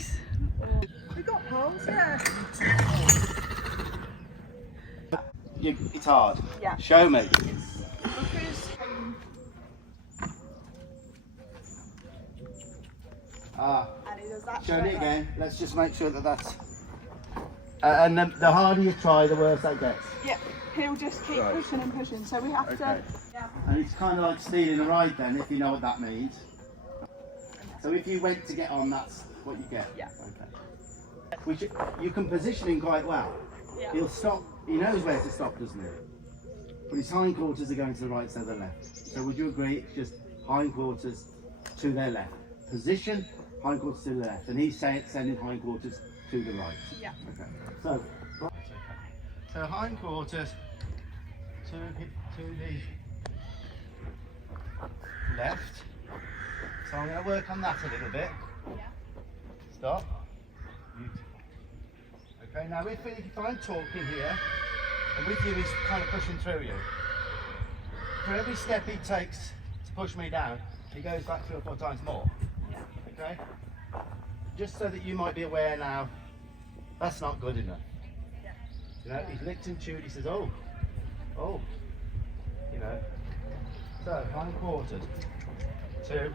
nice. We got poles, yeah. It's hard. Yeah. Show me. And he does that Show me straight again. Let's just make sure that that's... and the harder you try, the worse that gets. Yeah, he'll just keep pushing and pushing, so we have to... Yeah. And it's kind of like stealing a ride then, if you know what that means. So if you went to get on, that's what you get? Yeah. Okay. Which you can position him quite well. Yeah. He'll stop, he knows where to stop, doesn't he? But his hindquarters are going to the right instead of the left. So would you agree it's just hindquarters to their left? Position, hindquarters to the left. And he's sending hindquarters to the right. Yeah. Okay. So, right, okay. So hindquarters to the left. So I'm going to work on that a little bit. Yeah. Stop. Beautiful. Okay, now if I'm talking here, and with you he's kind of pushing through you. For every step he takes to push me down, he goes back 3 or 4 times more. Yeah. Okay? Just so that you might be aware now, that's not good enough. Yeah. You know, he's licked and chewed, he says, oh, you know. So, hindquarters. 2.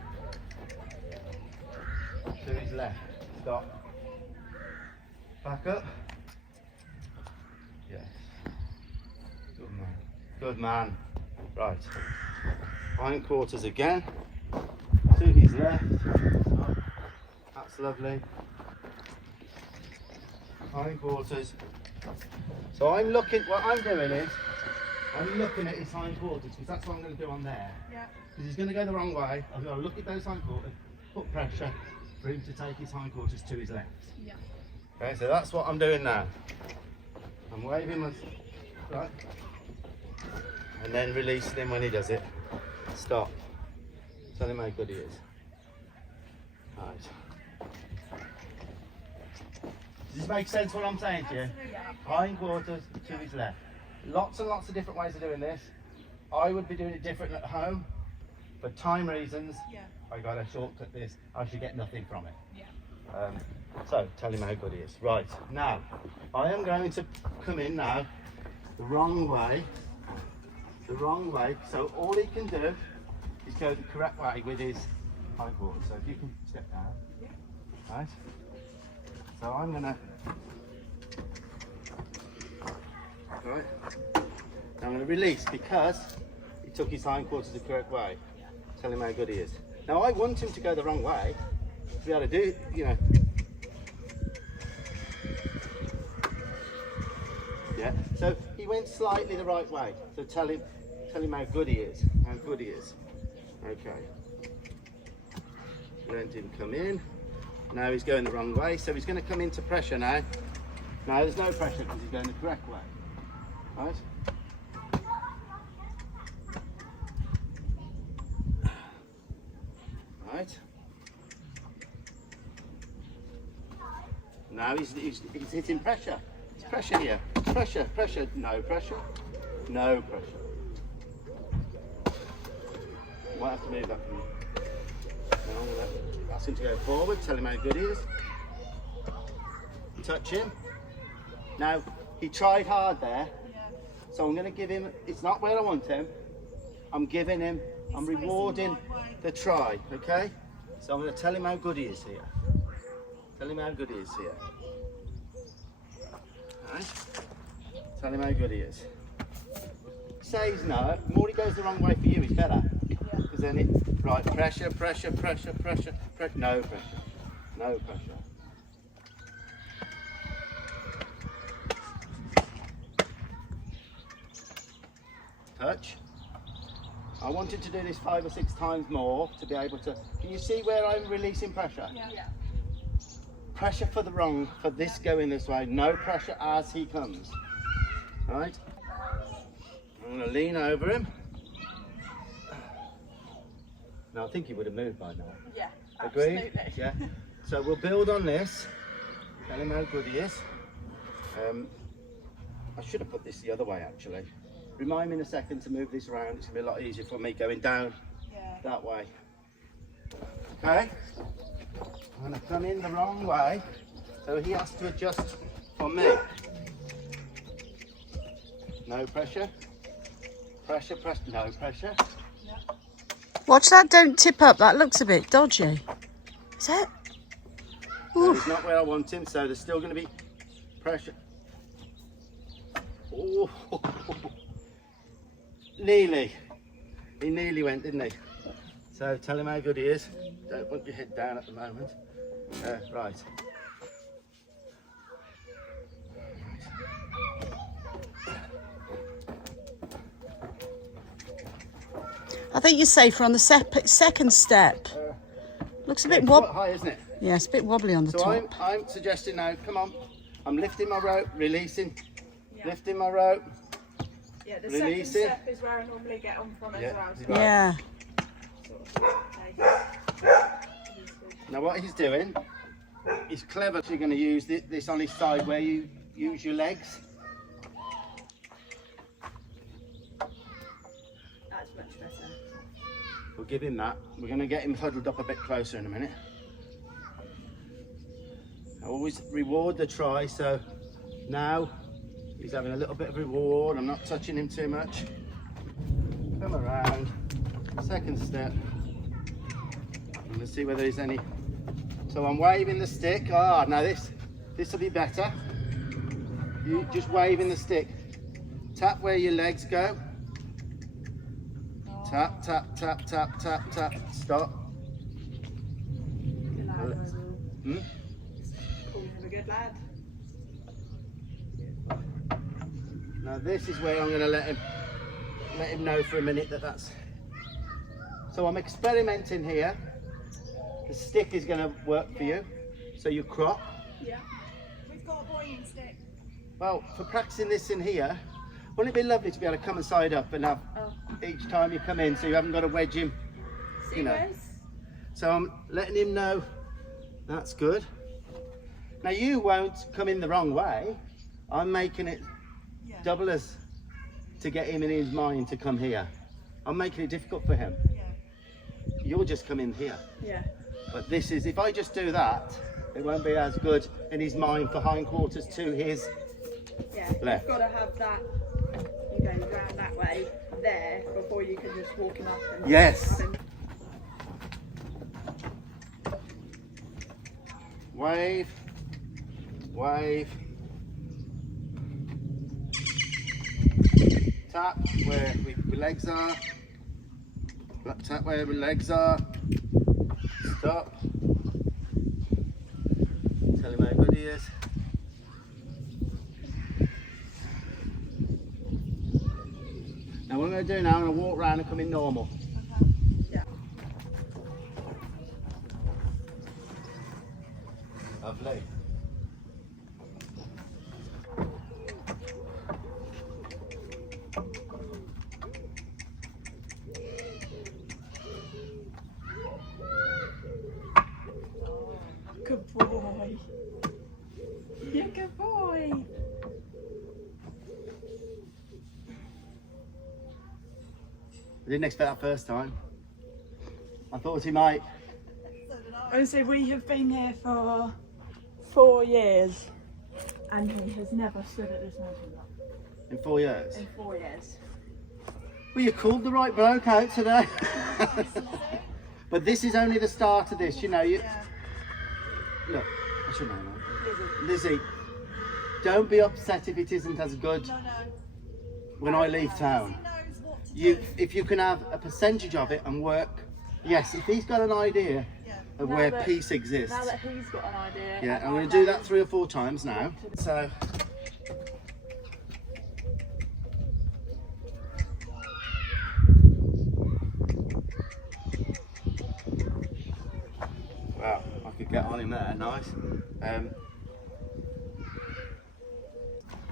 To his left. Stop. Back up. Yes. Good man. Good man. Right. Hindquarters again. To his left. Stop. That's lovely. Hindquarters. So I'm looking, what I'm doing is, I'm looking at his hindquarters because that's what I'm going to do on there. Yeah. Because he's going to go the wrong way. I've got to look at those hindquarters, put pressure for him to take his hindquarters to his left. Yeah. Okay, so that's what I'm doing now. I'm waving my right, and then releasing him when he does it. Stop. Tell him how good he is. Right. Does this make sense what I'm saying to you? Hindquarters to his left. Lots and lots of different ways of doing this. I would be doing it different at home. For time reasons, I got to shortcut this. I should get nothing from it. Yeah. So, tell him how good he is. Right, now, I am going to come in now the wrong way. So all he can do is go the correct way with his hindquarters. So if you can step down. Right. So I'm going to... Right. I'm going to release because he took his hindquarters the correct way. Tell him how good he is. Now I want him to go the wrong way to be able to do, you know. Yeah. So he went slightly the right way. So tell him how good he is. How good he is. Okay. Let him come in. Now he's going the wrong way, so he's going to come into pressure now. Now there's no pressure because he's going the correct way. Right? Right. Now he's hitting pressure. It's pressure here. Pressure, no pressure. No pressure. You might have to move that for me. No, ask him to go forward, tell him how good he is. Touch him. Now, he tried hard there, so I'm going to give him, it's not where I want him, I'm giving him, I'm rewarding the try, okay? So I'm going to tell him how good he is here. Tell him how good he is here. Alright? Tell him how good he is. Says no, the more he goes the wrong way for you, it's better. Because then it, right, pressure, no pressure, no pressure. Touch. I wanted to do this 5 or 6 times more to be able to, can you see where I'm releasing pressure? Yeah. Pressure for the wrong, for this going this way, no pressure as he comes. Right? I'm going to lean over him. Now I think he would have moved by now. Yeah, Agree? absolutely. Yeah. So we'll build on this. Tell him how good he is. I should have put this the other way actually. Remind me in a second to move this around. It's going to be a lot easier for me going down that way. Okay? I'm going to come in the wrong way, so he has to adjust for me. No pressure. Pressure, pressure, no pressure. Watch that, don't tip up. That looks a bit dodgy. Is it? No, he's not where I want him, so there's still going to be pressure. Oh, nearly. He nearly went, didn't he? So tell him how good he is. Don't put your head down at the moment. Right. I think you're safer on the second step. Looks a bit It's wobbly. quite high, isn't it? Yeah, it's a bit wobbly on the So top. I'm suggesting now, come on. I'm lifting my rope, releasing. Lifting my rope. Yeah, the Releasing. second step is where I normally get on from as well. So right. Yeah. Now what he's doing, he's clever. So you're going to use this on his side where you use your legs. That's much better. We'll give him that. We're going to get him huddled up a bit closer in a minute. I always reward the try, so now he's having a little bit of reward. I'm not touching him too much. Come around. Second step. And let's see whether there's any. So I'm waving the stick. Ah, now this will be better. You just waving the stick. Tap where your legs go. Tap, tap, tap, tap, tap, tap. Stop. Good lad, I will. Hmm? Call him a good lad. Now this is where I'm going to let him know for a minute that that's. So I'm experimenting here. The stick is going to work for you. So you crop. Yeah. We've got a buoying stick. Well, for practicing this in here, wouldn't it be lovely to be able to come and side up and have each time you come in, so you haven't got to wedge him, you know. So I'm letting him know that's good. Now you won't come in the wrong way. I'm making it double as to get him in his mind to come here. I'm making it difficult for him. Yeah. You'll just come in here. Yeah. But this is, if I just do that, it won't be as good in his mind for hindquarters to his left. You've got to have that, you know, round that way there before you can just walk him up. And Yes. have him. Wave, wave. Tap where my legs are. Tap where my legs are. Stop. Tell him how good he is. Now what I'm going to do now, I'm going to walk around and come in normal. Yeah. Lovely. Good boy. You're a good boy. I didn't expect that first time. I thought he might. Honestly, we have been here for 4 years and he has never stood at this mountain block. In 4 years. In 4 years. Well, you called the right bloke out today. But this is only the start of this, you know. Look, what's your name? Lizzie. Don't be upset if it isn't as good when I leave town. If you can have a percentage of it and work. Yes, if he's got an idea of where peace exists. Now that he's got an idea. Yeah, I'm going to do that 3 or 4 times now. So. Wow, I could get on him there, nice.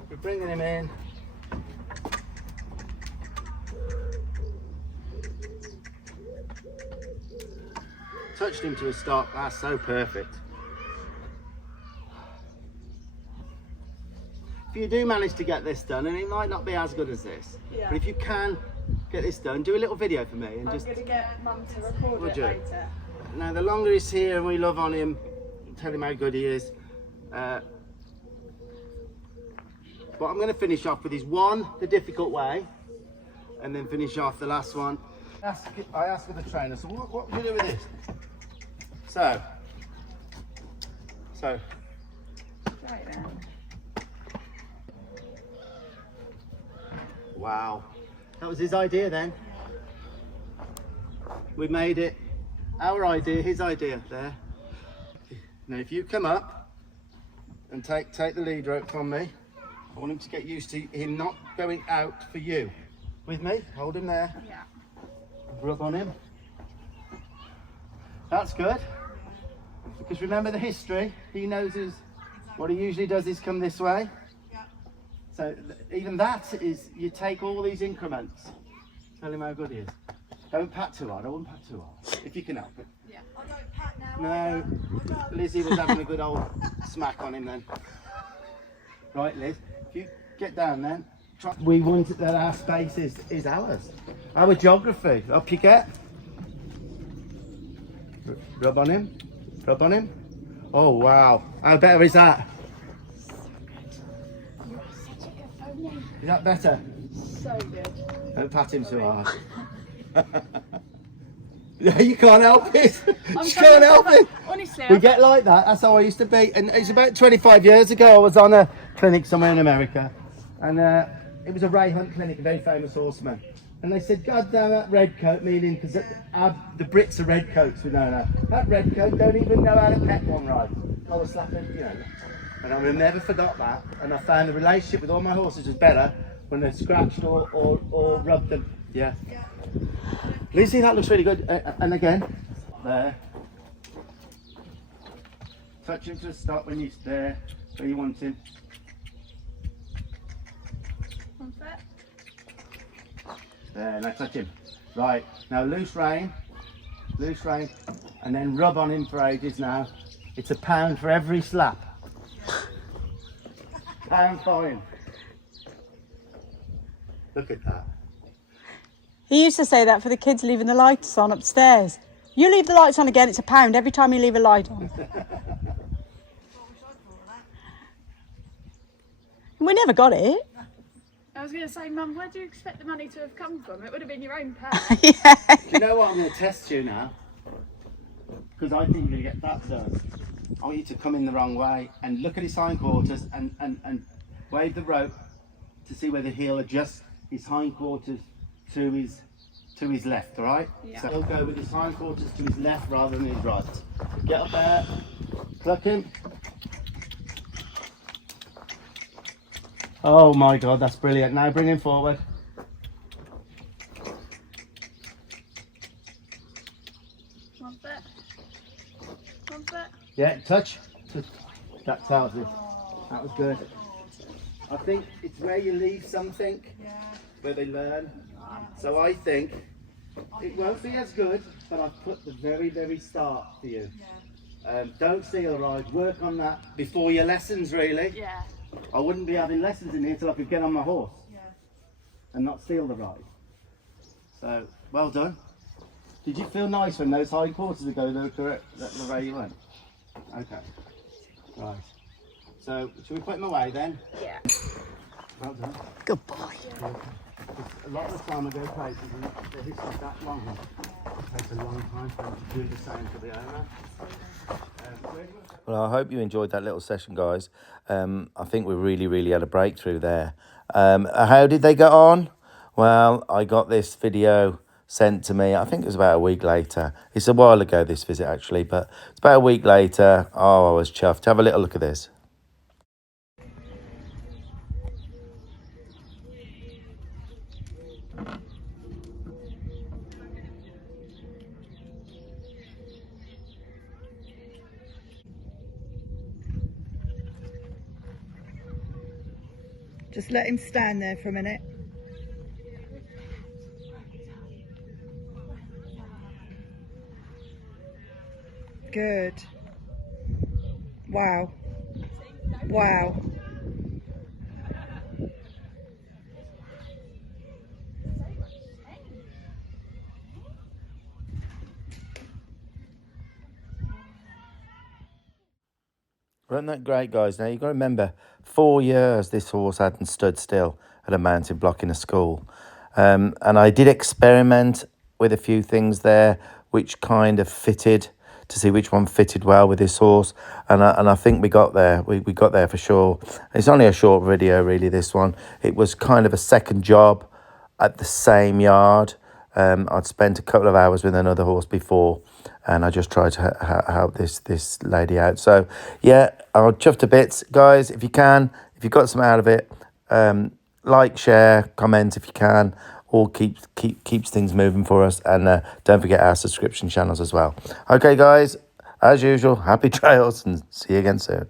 We're bringing him in. Touched him to a stop, that's so perfect. If you do manage to get this done, and it might not be as good as this, but if you can get this done, do a little video for me. And I'm just going to get Mum to record it later. Now the longer he's here and we love on him, tell him how good he is. But I'm going to finish off with his one, the difficult way, and then finish off the last one. I asked for the trainer, so what would you do with this? So. Right then. Wow, that was his idea then. We made it our idea, his idea there. Now if you come up and take the lead rope from me, I want him to get used to him not going out for you. With me, hold him there. Yeah. Rub on him. That's good. Because remember the history, he knows what he usually does is come this way. So even that is, you take all these increments. Tell him how good he is. Don't pat too hard, I wouldn't pat too hard, if you can help it. Yeah. I don't pat now. No, Lizzie was having a good old smack on him then. Right, Liz, if you get down then. We want it that our space is ours. Our geography, up you get. Rub on him, rub on him. Oh wow, how better is that? Is that better? So good. Don't pat him so hard. Yeah, you can't help it. You can't help it. Honestly, We get like that. That's how I used to be. And it's about 25 years ago. I was on a clinic somewhere in America, and it was a Ray Hunt clinic, a very famous horseman. And they said, "God damn that red coat," meaning because the Brits are red coats. We know that. That red coat don't even know how to pet one right. I was slapping, you know. And I never forgot that. And I found the relationship with all my horses was better when they're scratched or rubbed them. Yeah. Lizzie, that looks really good. And again, there. Touch him to a stop when he's there, where you want him. One sec. There, now touch him. Right, now loose rein, and then rub on him for ages now. It's £1 for every slap. £1 fine. Look at that. He used to say that for the kids leaving the lights on upstairs. You leave the lights on again, it's £1 every time you leave a light on. We never got it. I was going to say, Mum, where do you expect the money to have come from? It would have been your own pay. Yeah. Do you know what? I'm going to test you now. Because I think you're going to get that done. I want you to come in the wrong way and look at his hindquarters and wave the rope to see whether he'll adjust his hindquarters to his left, all right? Yeah. So he'll go with his hindquarters to his left rather than his right. Get up there, cluck him. Oh my God, that's brilliant. Now bring him forward. One sec. One sec. Yeah, touch. That tells me. That was good. I think it's where you leave something, where they learn. So I think it won't be as good, but I've put the very, very start for you. Don't steal a ride. Work on that before your lessons, really. Yeah. I wouldn't be having lessons in here till I could get on my horse and not steal the ride. So, well done. Did you feel nice when those hindquarters go the way you went? Okay. Right. So, shall we put him away then? Yeah. Well done. Good boy. A lot of the time I go places and the history's that long. It takes a long time for them to do the same for the owner. Well, I hope you enjoyed that little session, guys. I think we really had a breakthrough there. How did they get on? Well, I got this video sent to me. I think it was about a week later. It's a while ago, this visit, actually, but it's about a week later. Oh, I was chuffed. Have a little look at this. Just let him stand there for a minute. Good. Wow. Wow. Wasn't that great, guys? Now, you've got to remember, 4 years this horse hadn't stood still at a mountain block in a school. And I did experiment with a few things there which kind of fitted, to see which one fitted well with this horse. And I think we got there. We got there for sure. It's only a short video, really, this one. It was kind of a second job at the same yard. I'd spent a couple of hours with another horse before, and I just tried to help this lady out. So yeah, I'll chuff to bits, guys. If you can, if you got some out of it, like, share, comment if you can. All keeps things moving for us, and don't forget our subscription channels as well. Okay, guys, as usual, happy trails, and see you again soon.